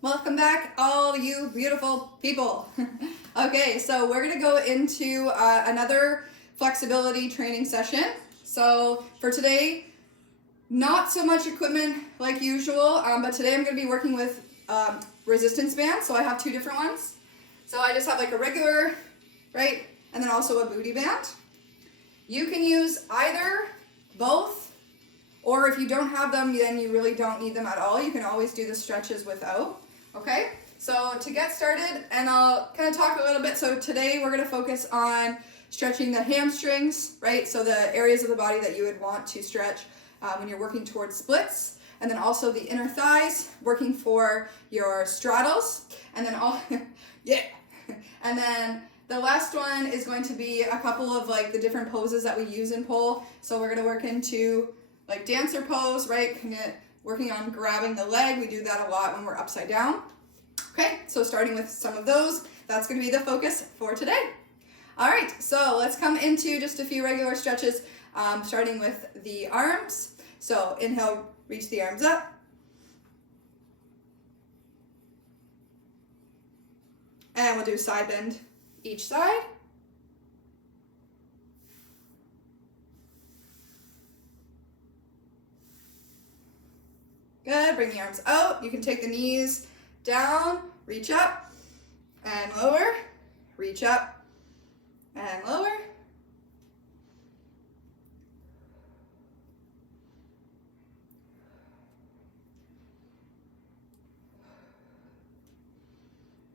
Welcome back, all you beautiful people. Okay, so we're gonna go into another flexibility training session. So for today, not so much equipment like usual, but today I'm gonna be working with resistance bands. So I have two different ones. So I just have like a regular, right, and then also a booty band. You can use either, both, or if you don't have them, then you really don't need them at all. You can always do the stretches without. Okay, so to get started, and I'll kind of talk a little bit. So today we're going to focus on stretching the hamstrings, right? So the areas of the body that you would want to stretch when you're working towards splits, and then also the inner thighs, working for your straddles, and then yeah, and then the last one is going to be a couple of like the different poses that we use in pole. So we're going to work into like dancer pose, right? Working on grabbing the leg. We do that a lot when we're upside down. Okay, so starting with some of those, that's going to be the focus for today. All right, so let's come into just a few regular stretches, starting with the arms. So inhale, reach the arms up. And we'll do side bend each side. Good, bring the arms out. You can take the knees down, reach up and lower, reach up and lower.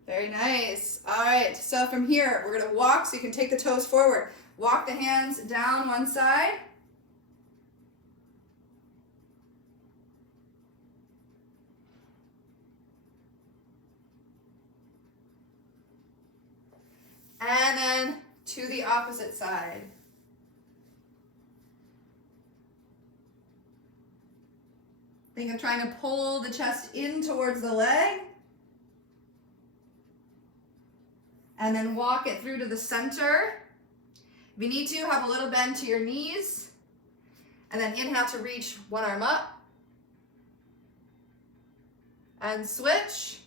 Very nice. All right, so from here, we're gonna walk, so you can take the toes forward. Walk the hands down one side. And then to the opposite side. Think of trying to pull the chest in towards the leg. And then walk it through to the center. If you need to, have a little bend to your knees. And then inhale to reach one arm up. And switch.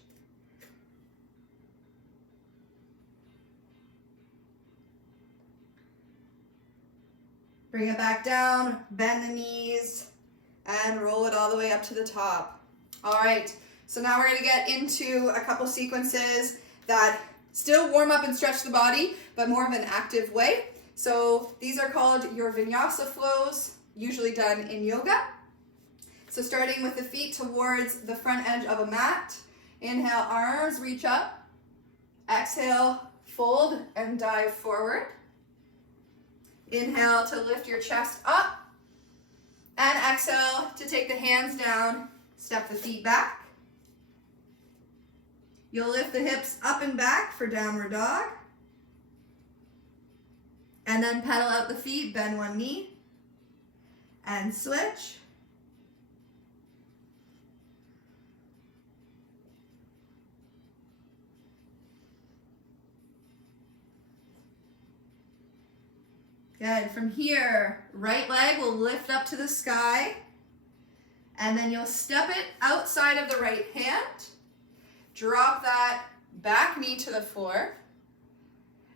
Bring it back down, bend the knees, and roll it all the way up to the top. All right, so now we're gonna get into a couple sequences that still warm up and stretch the body, but more of an active way. So these are called your vinyasa flows, usually done in yoga. So starting with the feet towards the front edge of a mat. Inhale, arms reach up. Exhale, fold and dive forward. Inhale to lift your chest up. And exhale to take the hands down, step the feet back. You'll lift the hips up and back for downward dog. And then pedal out the feet, bend one knee. And switch. Good. From here, right leg will lift up to the sky. And then you'll step it outside of the right hand. Drop that back knee to the floor.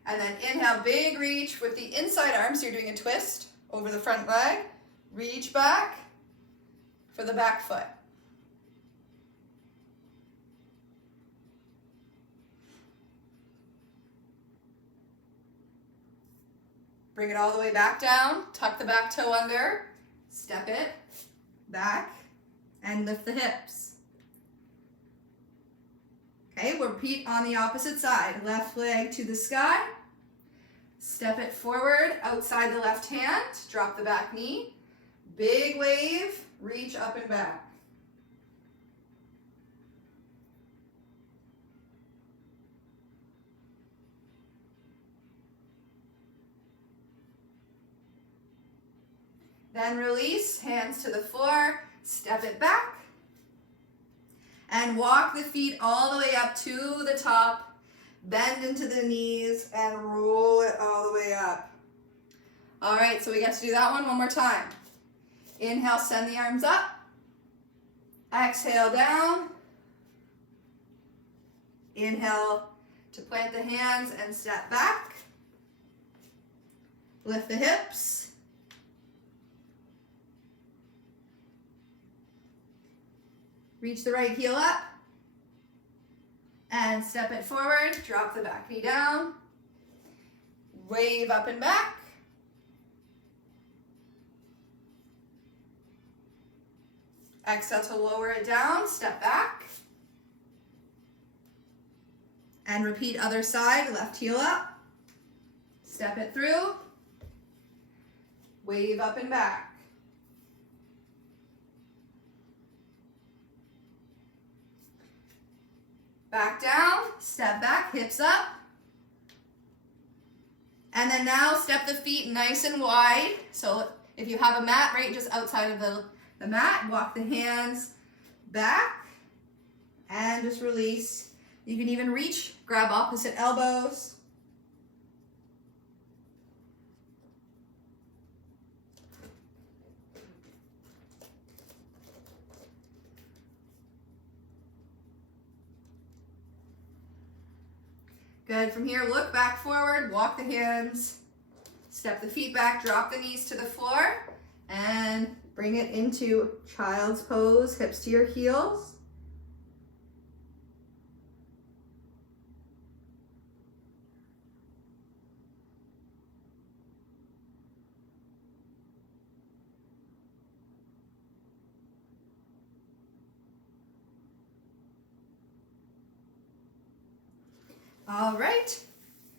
And then inhale, big reach with the inside arm. So you're doing a twist over the front leg. Reach back for the back foot. Bring it all the way back down, tuck the back toe under, step it back, and lift the hips. Okay, we'll repeat on the opposite side. Left leg to the sky, step it forward outside the left hand, drop the back knee, big wave, reach up and back. Then release, hands to the floor, step it back, and walk the feet all the way up to the top, bend into the knees, and roll it all the way up. All right, so we get to do that one more time. Inhale, send the arms up. Exhale, down. Inhale to plant the hands and step back. Lift the hips. Reach the right heel up. And step it forward. Drop the back knee down. Wave up and back. Exhale to lower it down. Step back. And repeat other side. Left heel up. Step it through. Wave up and back. Back down, step back, hips up. And then now step the feet nice and wide. So if you have a mat right just outside of the mat, walk the hands back and just release. You can even reach, grab opposite elbows. Good. From here, look back forward, walk the hands, step the feet back, drop the knees to the floor, and bring it into child's pose, hips to your heels. All right,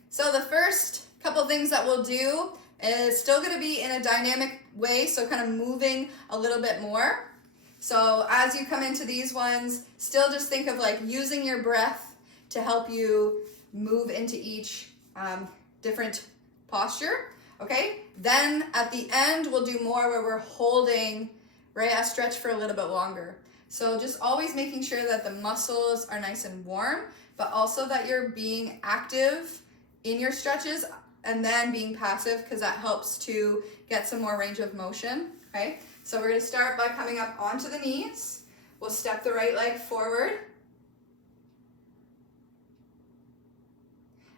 so the first couple things that we'll do is still gonna be in a dynamic way, so kind of moving a little bit more. So as you come into these ones, still just think of like using your breath to help you move into each different posture, okay? Then at the end, we'll do more where we're holding, right, a stretch for a little bit longer. So just always making sure that the muscles are nice and warm, but also that you're being active in your stretches and then being passive, because that helps to get some more range of motion, okay? So we're gonna start by coming up onto the knees. We'll step the right leg forward.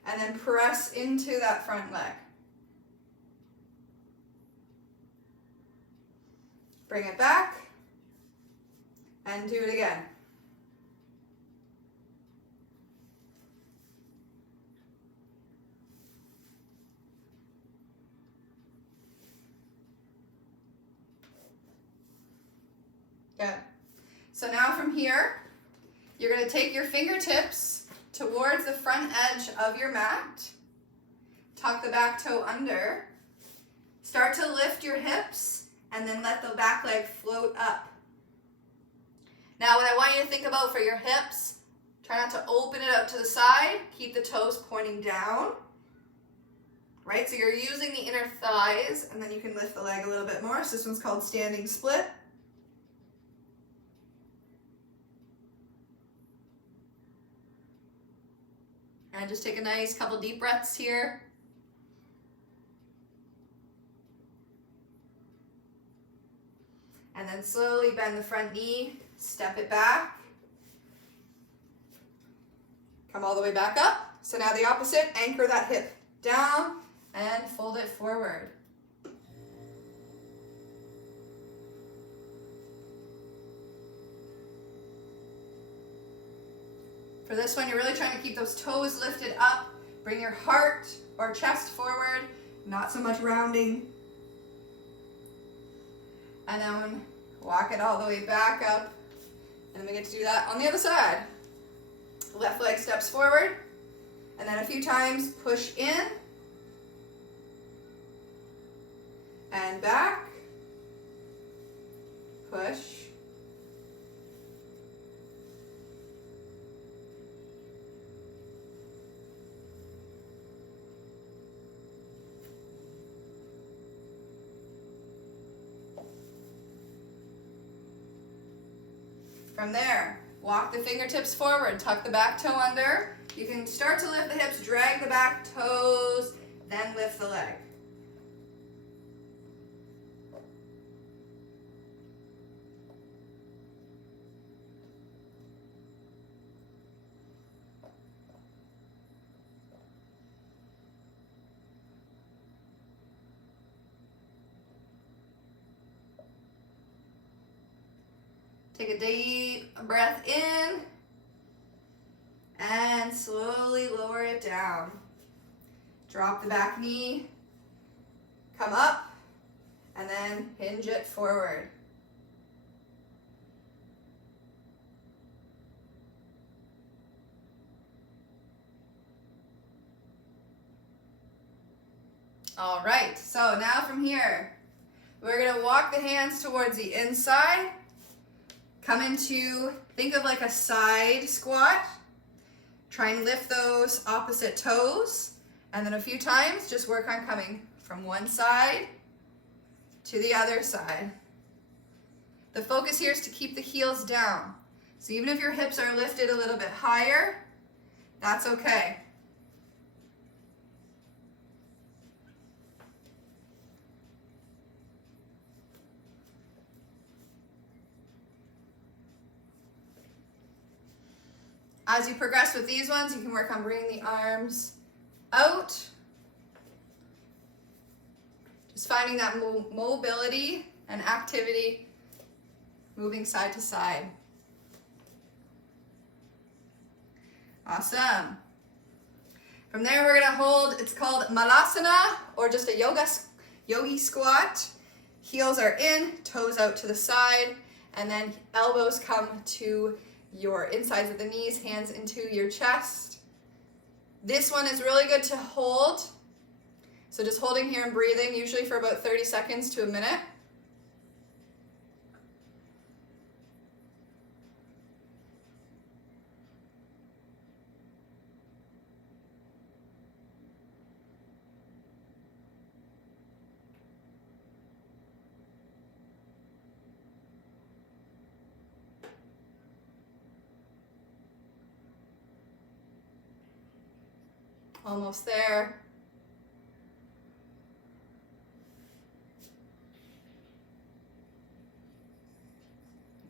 And then press into that front leg. Bring it back. And do it again. Good. So now from here, you're going to take your fingertips towards the front edge of your mat. Tuck the back toe under. Start to lift your hips and then let the back leg float up. Now what I want you to think about for your hips, try not to open it out to the side. Keep the toes pointing down. Right, so you're using the inner thighs and then you can lift the leg a little bit more. So this one's called standing split. And just take a nice couple deep breaths here. And then slowly bend the front knee, step it back. Come all the way back up. So now the opposite, anchor that hip down and fold it forward. For this one, you're really trying to keep those toes lifted up. Bring your heart or chest forward, not so much rounding. And then walk it all the way back up. And then we get to do that on the other side. Left leg steps forward. And then a few times push in. And back. Push. From there, walk the fingertips forward, tuck the back toe under. You can start to lift the hips, drag the back toes, then lift the leg. Take a deep breath in and slowly lower it down. Drop the back knee, come up, and then hinge it forward. All right, so now from here, we're gonna walk the hands towards the inside. Come into, think of like a side squat. Try and lift those opposite toes. And then a few times, just work on coming from one side to the other side. The focus here is to keep the heels down. So even if your hips are lifted a little bit higher, that's okay. As you progress with these ones, you can work on bringing the arms out. Just finding that mobility and activity, moving side to side. Awesome. From there, we're gonna hold, it's called Malasana, or just a yogi squat. Heels are in, toes out to the side, and then elbows come to your insides of the knees, hands into your chest. This one is really good to hold. So just holding here and breathing, usually for about 30 seconds to a minute. Almost there.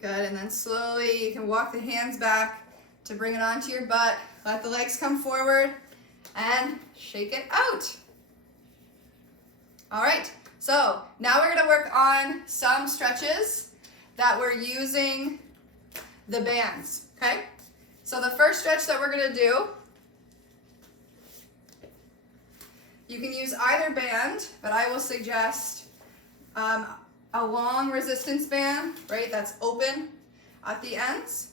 Good, and then slowly you can walk the hands back to bring it onto your butt. Let the legs come forward and shake it out. All right, so now we're gonna work on some stretches that we're using the bands, okay? So the first stretch that we're gonna do, you can use either band, but I will suggest a long resistance band, right? That's open at the ends.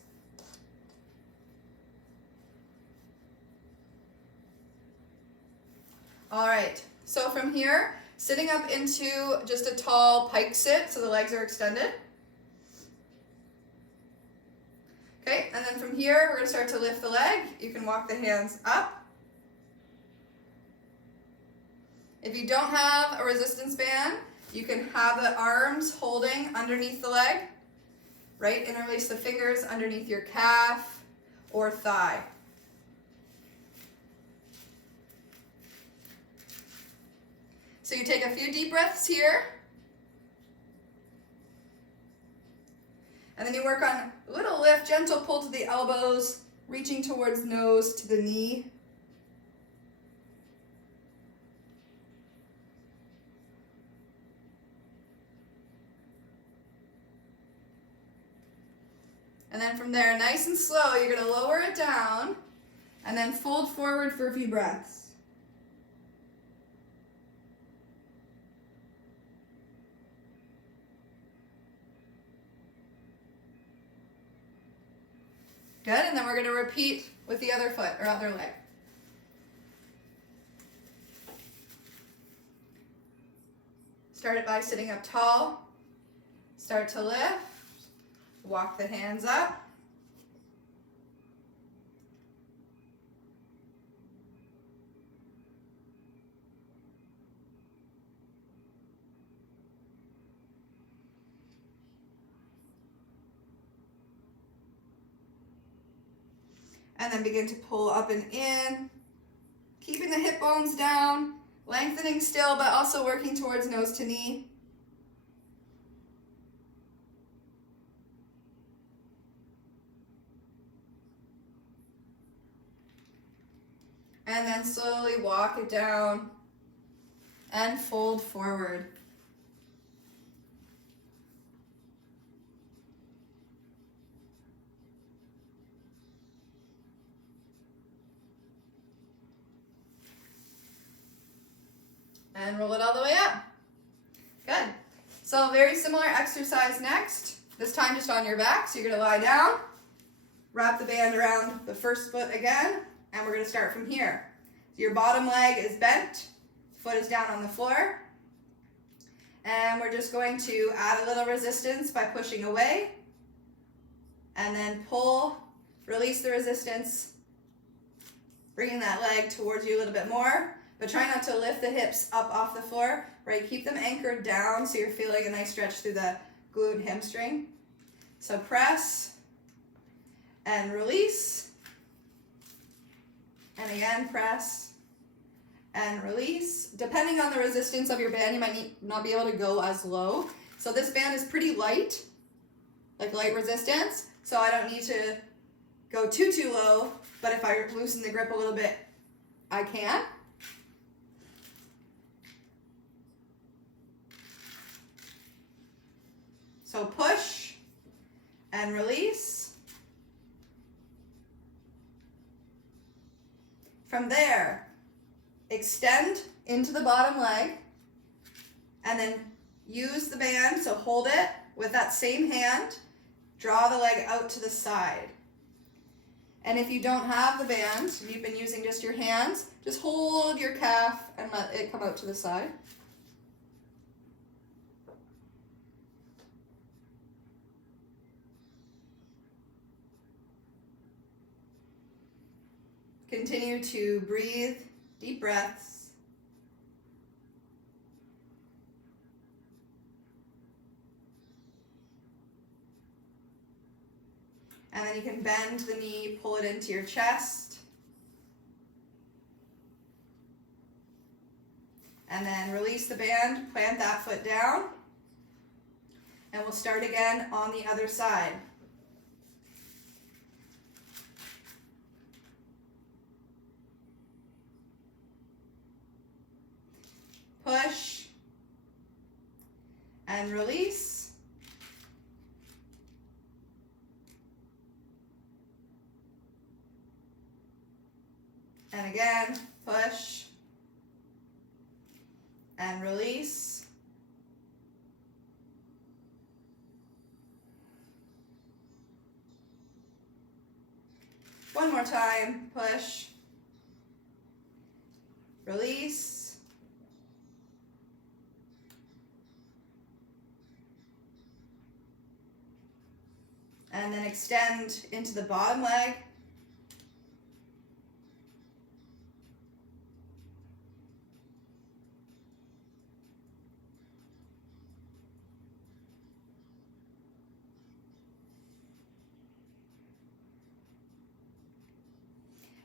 All right, so from here, sitting up into just a tall pike sit, so the legs are extended. Okay, and then from here, we're gonna start to lift the leg. You can walk the hands up. If you don't have a resistance band, you can have the arms holding underneath the leg, right? Interlace the fingers underneath your calf or thigh. So you take a few deep breaths here. And then you work on a little lift, gentle pull to the elbows, reaching towards nose to the knee. And then from there, nice and slow, you're gonna lower it down and then fold forward for a few breaths. Good, and then we're gonna repeat with the other foot or other leg. Start it by sitting up tall. Start to lift. Walk the hands up. And then begin to pull up and in, keeping the hip bones down, lengthening still, but also working towards nose to knee. And then slowly walk it down and fold forward. And roll it all the way up. Good. So very similar exercise next. This time just on your back. So you're going to lie down, wrap the band around the first foot again, and we're going to start from here. So your bottom leg is bent, foot is down on the floor, and we're just going to add a little resistance by pushing away, and then pull, release the resistance, bringing that leg towards you a little bit more, but try not to lift the hips up off the floor, right? Keep them anchored down so you're feeling a nice stretch through the glute and hamstring. So press and release, and again press and release. Depending on the resistance of your band, you might not be able to go as low. So this band is pretty light, like light resistance, so I don't need to go too low, but if I loosen the grip a little bit, I can. So push and release. From there, extend into the bottom leg, and then use the band, so hold it with that same hand, draw the leg out to the side. And if you don't have the band, you've been using just your hands, just hold your calf and let it come out to the side. Continue to breathe, deep breaths. And then you can bend the knee, pull it into your chest. And then release the band, plant that foot down. And we'll start again on the other side. Push and release. And again, push and release. One more time, push, release. And then extend into the bottom leg.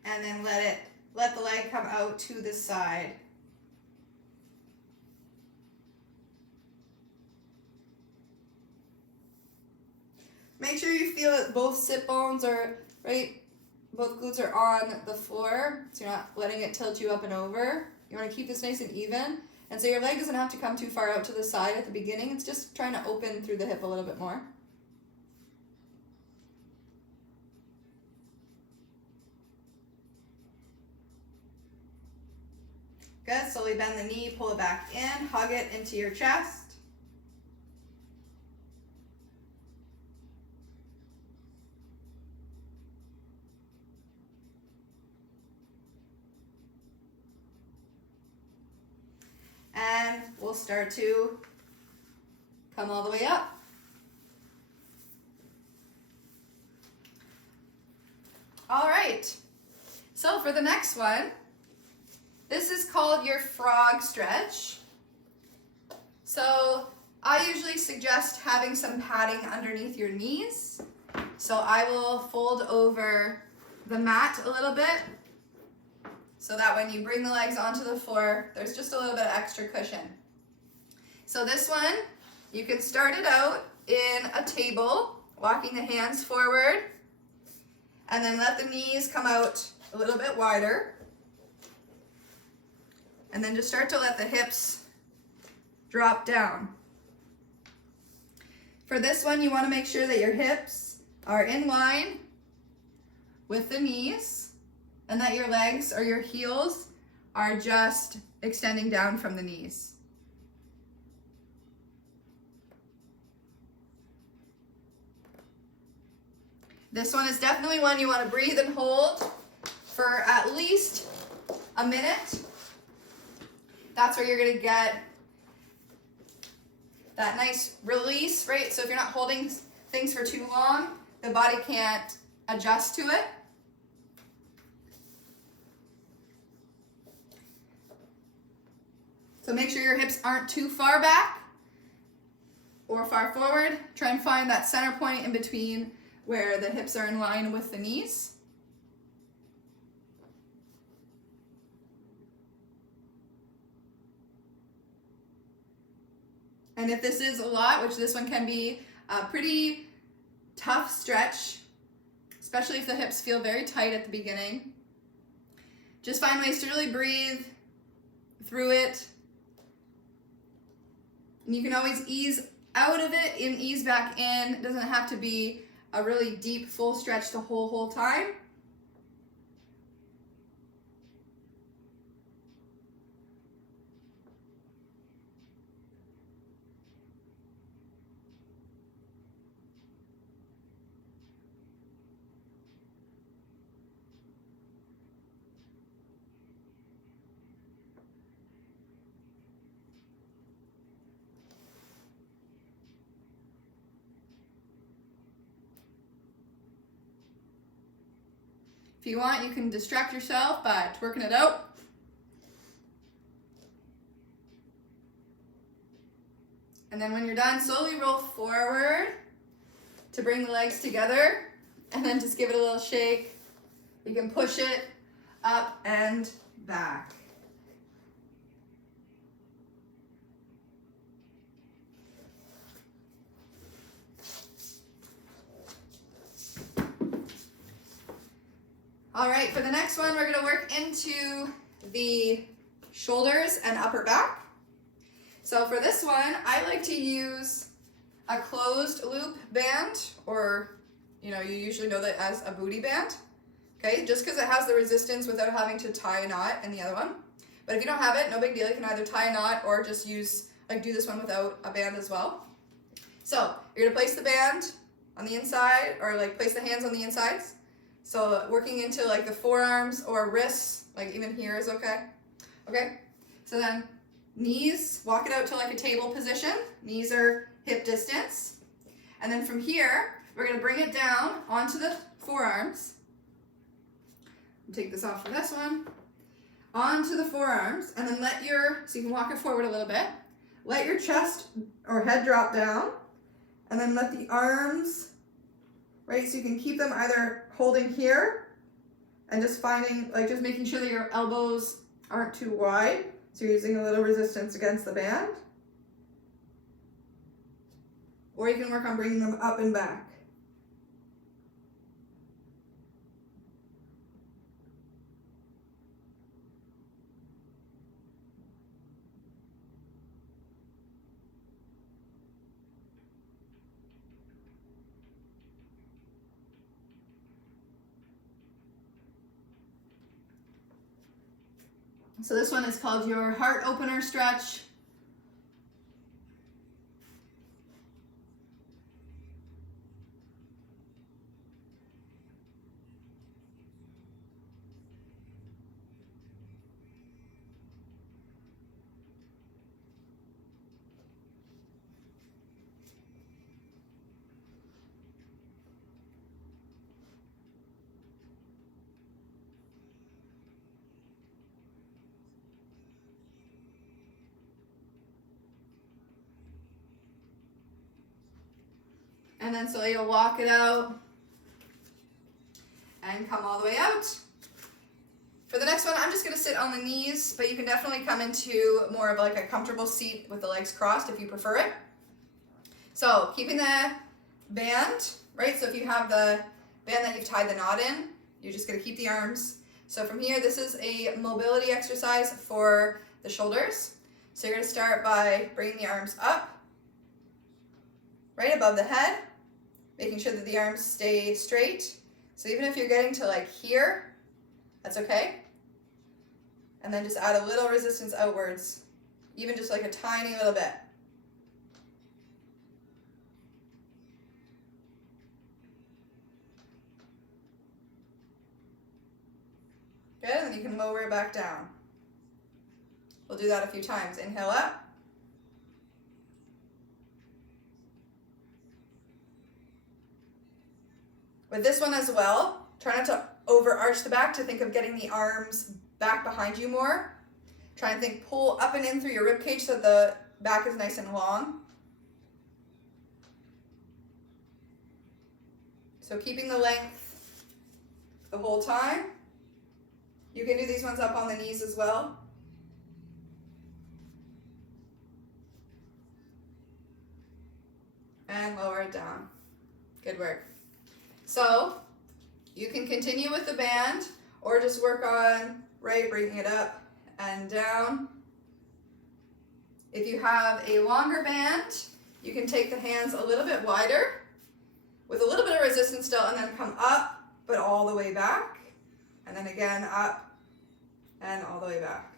And then let the leg come out to the side. Make sure you feel that both sit bones are, right, both glutes are on the floor, so you're not letting it tilt you up and over. You want to keep this nice and even. And so your leg doesn't have to come too far out to the side at the beginning. It's just trying to open through the hip a little bit more. Good. Slowly bend the knee, pull it back in, hug it into your chest. And we'll start to come all the way up. All right. So for the next one, this is called your frog stretch. So I usually suggest having some padding underneath your knees. So I will fold over the mat a little bit so that when you bring the legs onto the floor, there's just a little bit of extra cushion. So this one, you can start it out in a table, walking the hands forward, and then let the knees come out a little bit wider. And then just start to let the hips drop down. For this one, you want to make sure that your hips are in line with the knees and that your legs or your heels are just extending down from the knees. This one is definitely one you want to breathe and hold for at least a minute. That's where you're going to get that nice release, right? So if you're not holding things for too long, the body can't adjust to it. So make sure your hips aren't too far back or far forward. Try and find that center point in between where the hips are in line with the knees. And if this is a lot, which this one can be, a pretty tough stretch, especially if the hips feel very tight at the beginning, just find ways to really breathe through it. And you can always ease out of it and ease back in. It doesn't have to be a really deep, full stretch the whole time. If you want, you can distract yourself by twerking it out. And then when you're done, slowly roll forward to bring the legs together, and then just give it a little shake. You can push it up and back. All right, for the next one, we're gonna work into the shoulders and upper back. So for this one, I like to use a closed loop band, or you usually know that as a booty band, okay? Just because it has the resistance without having to tie a knot in the other one. But if you don't have it, no big deal. You can either tie a knot or just use, do this one without a band as well. So you're gonna place the band on the inside, or place the hands on the insides. So working into the forearms or wrists, even here is okay. Okay, so then knees, walk it out to a table position. Knees are hip distance. And then from here, we're gonna bring it down onto the forearms. Take this off for this one. Onto the forearms, and then so you can walk it forward a little bit. Let your chest or head drop down, and then let the arms, right? So you can keep them either holding here and just finding, just making sure that your elbows aren't too wide. So you're using a little resistance against the band. Or you can work on bringing them up and back. So this one is called your heart opener stretch. And then so you'll walk it out and come all the way out. For the next one, I'm just gonna sit on the knees, but you can definitely come into more of a comfortable seat with the legs crossed if you prefer it. So keeping the band, right? So if you have the band that you've tied the knot in, you're just gonna keep the arms. So from here, this is a mobility exercise for the shoulders. So you're gonna start by bringing the arms up, right above the head, making sure that the arms stay straight. So even if you're getting to here, that's okay. And then just add a little resistance outwards, even just like a tiny little bit. Good, and then you can lower it back down. We'll do that a few times. Inhale up. With this one as well, try not to overarch the back, to think of getting the arms back behind you more. Try and think, pull up and in through your rib cage so that the back is nice and long. So keeping the length the whole time. You can do these ones up on the knees as well. And lower it down. Good work. So you can continue with the band or just work on, right, bringing it up and down. If you have a longer band, you can take the hands a little bit wider with a little bit of resistance still, and then come up, but all the way back. And then again, up and all the way back.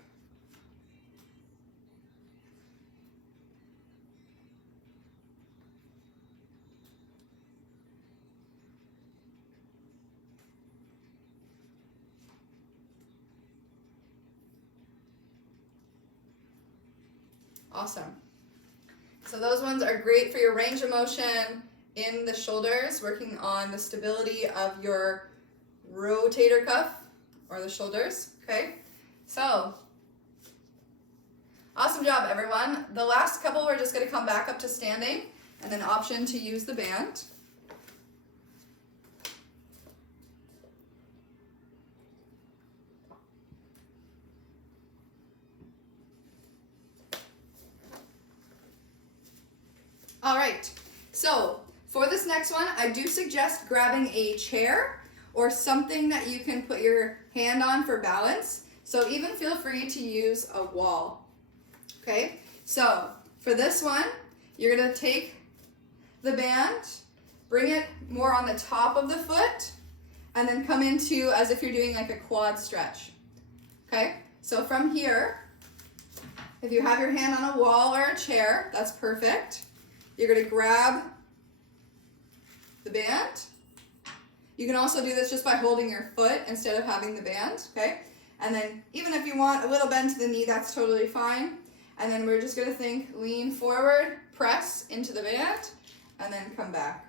Awesome. So those ones are great for your range of motion in the shoulders, working on the stability of your rotator cuff or the shoulders, okay? So, awesome job, everyone. The last couple, we're just gonna come back up to standing, and then option to use the band. All right, so for this next one, I do suggest grabbing a chair or something that you can put your hand on for balance. So even feel free to use a wall, okay? So for this one, you're gonna take the band, bring it more on the top of the foot, and then come into as if you're doing like a quad stretch, okay? So from here, if you have your hand on a wall or a chair, that's perfect. You're gonna grab the band. You can also do this just by holding your foot instead of having the band, okay? And then even if you want a little bend to the knee, that's totally fine. And then we're just gonna think, lean forward, press into the band, and then come back.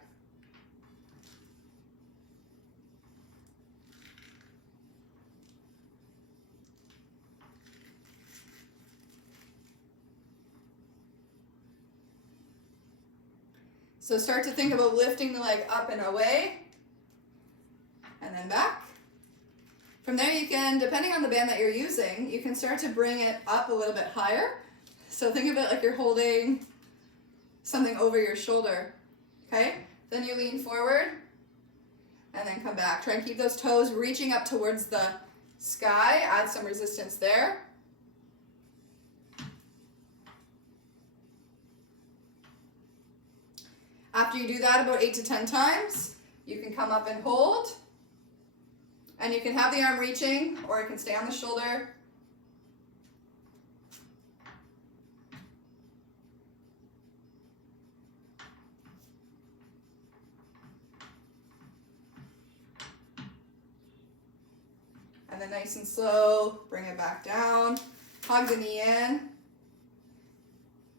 So start to think about lifting the leg up and away, and then back. From there you can, depending on the band that you're using, you can start to bring it up a little bit higher. So think of it like you're holding something over your shoulder, okay? Then you lean forward, and then come back. Try and keep those toes reaching up towards the sky, add some resistance there. After you do that about 8 to 10 times, you can come up and hold. And you can have the arm reaching, or it can stay on the shoulder. And then nice and slow, bring it back down. Hug the knee in.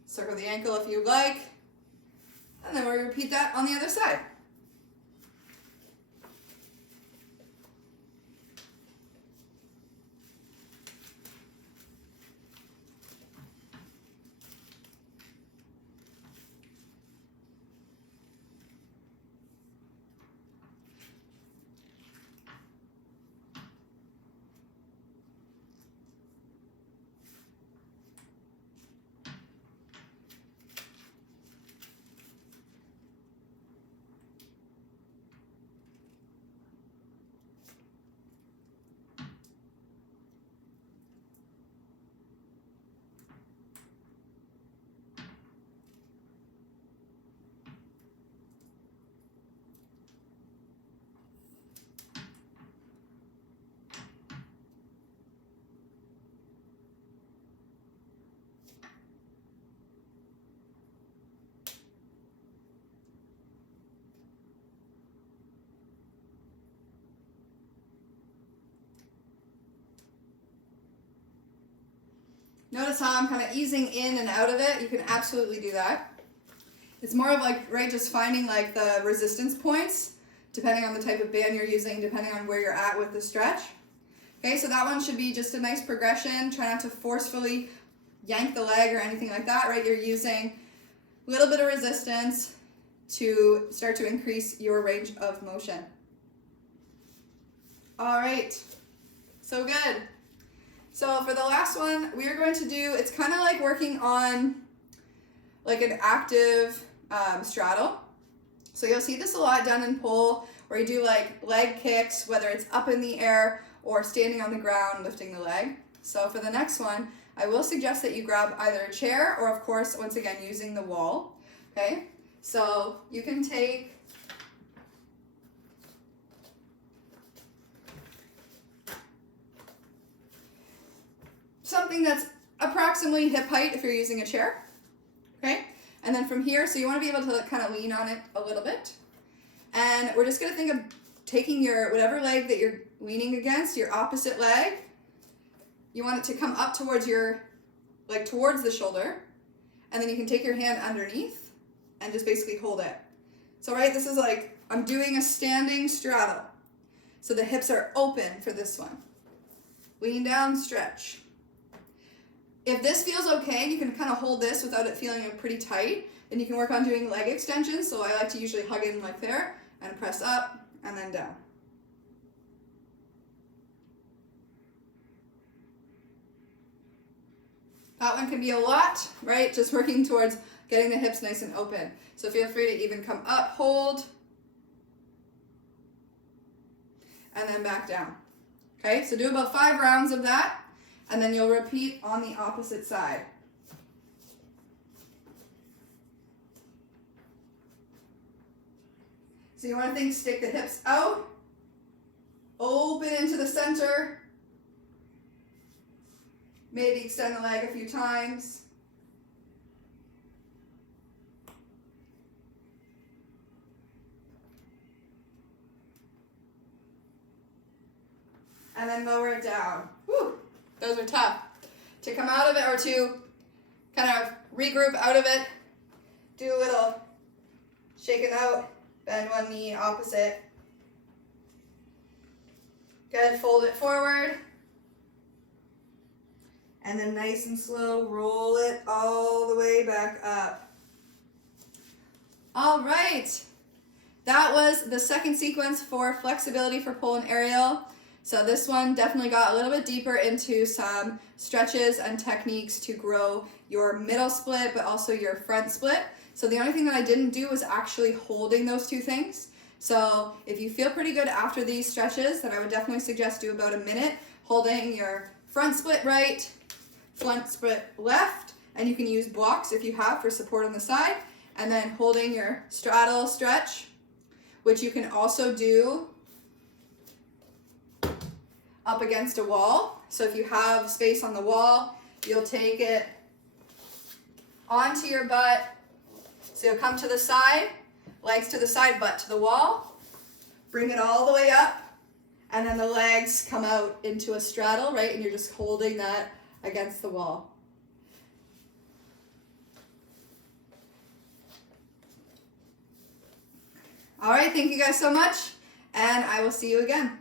Circle the ankle if you like. And then we'll repeat that on the other side. Notice how I'm kind of easing in and out of it. You can absolutely do that. It's more of like, right, just finding like the resistance points, depending on the type of band you're using, depending on where you're at with the stretch. Okay, so that one should be just a nice progression. Try not to forcefully yank the leg or anything like that, right? You're using a little bit of resistance to start to increase your range of motion. All right, so good. So for the last one, we are going to do, it's kind of like working on like an active straddle. So you'll see this a lot done in pole, where you do like leg kicks, whether it's up in the air or standing on the ground, lifting the leg. So for the next one, I will suggest that you grab either a chair or, of course, once again, using the wall. Okay, so you can take something that's approximately hip height if you're using a chair. Okay, and then from here, so you want to be able to kind of lean on it a little bit. And we're just going to think of taking your whatever leg that you're leaning against, your opposite leg. You want it to come up towards your, like towards the shoulder. And then you can take your hand underneath and just basically hold it. So right, this is like, I'm doing a standing straddle. So the hips are open for this one. Lean down, stretch. If this feels okay, you can kind of hold this without it feeling pretty tight. Then you can work on doing leg extensions. So I like to usually hug in like there and press up and then down. That one can be a lot, right? Just working towards getting the hips nice and open. So feel free to even come up, hold, and then back down. Okay, so do about 5 rounds of that, and then you'll repeat on the opposite side. So you want to think, stick the hips out, open into the center, maybe extend the leg a few times. And then lower it down. Whew, those are tough. To come out of it or to kind of regroup out of it, do a little shaking out, bend one knee, opposite. Good, fold it forward. And then nice and slow, roll it all the way back up. All right. That was the second sequence for flexibility for pole and aerial. So this one definitely got a little bit deeper into some stretches and techniques to grow your middle split, but also your front split. So the only thing that I didn't do was actually holding those two things. So if you feel pretty good after these stretches, then I would definitely suggest do about a minute holding your front split right, front split left, and you can use blocks if you have for support on the side, and then holding your straddle stretch, which you can also do up against a wall. So if you have space on the wall, you'll take it onto your butt. So you'll come to the side, legs to the side, butt to the wall, bring it all the way up, and then the legs come out into a straddle, right? And you're just holding that against the wall. All right, thank you guys so much, and I will see you again.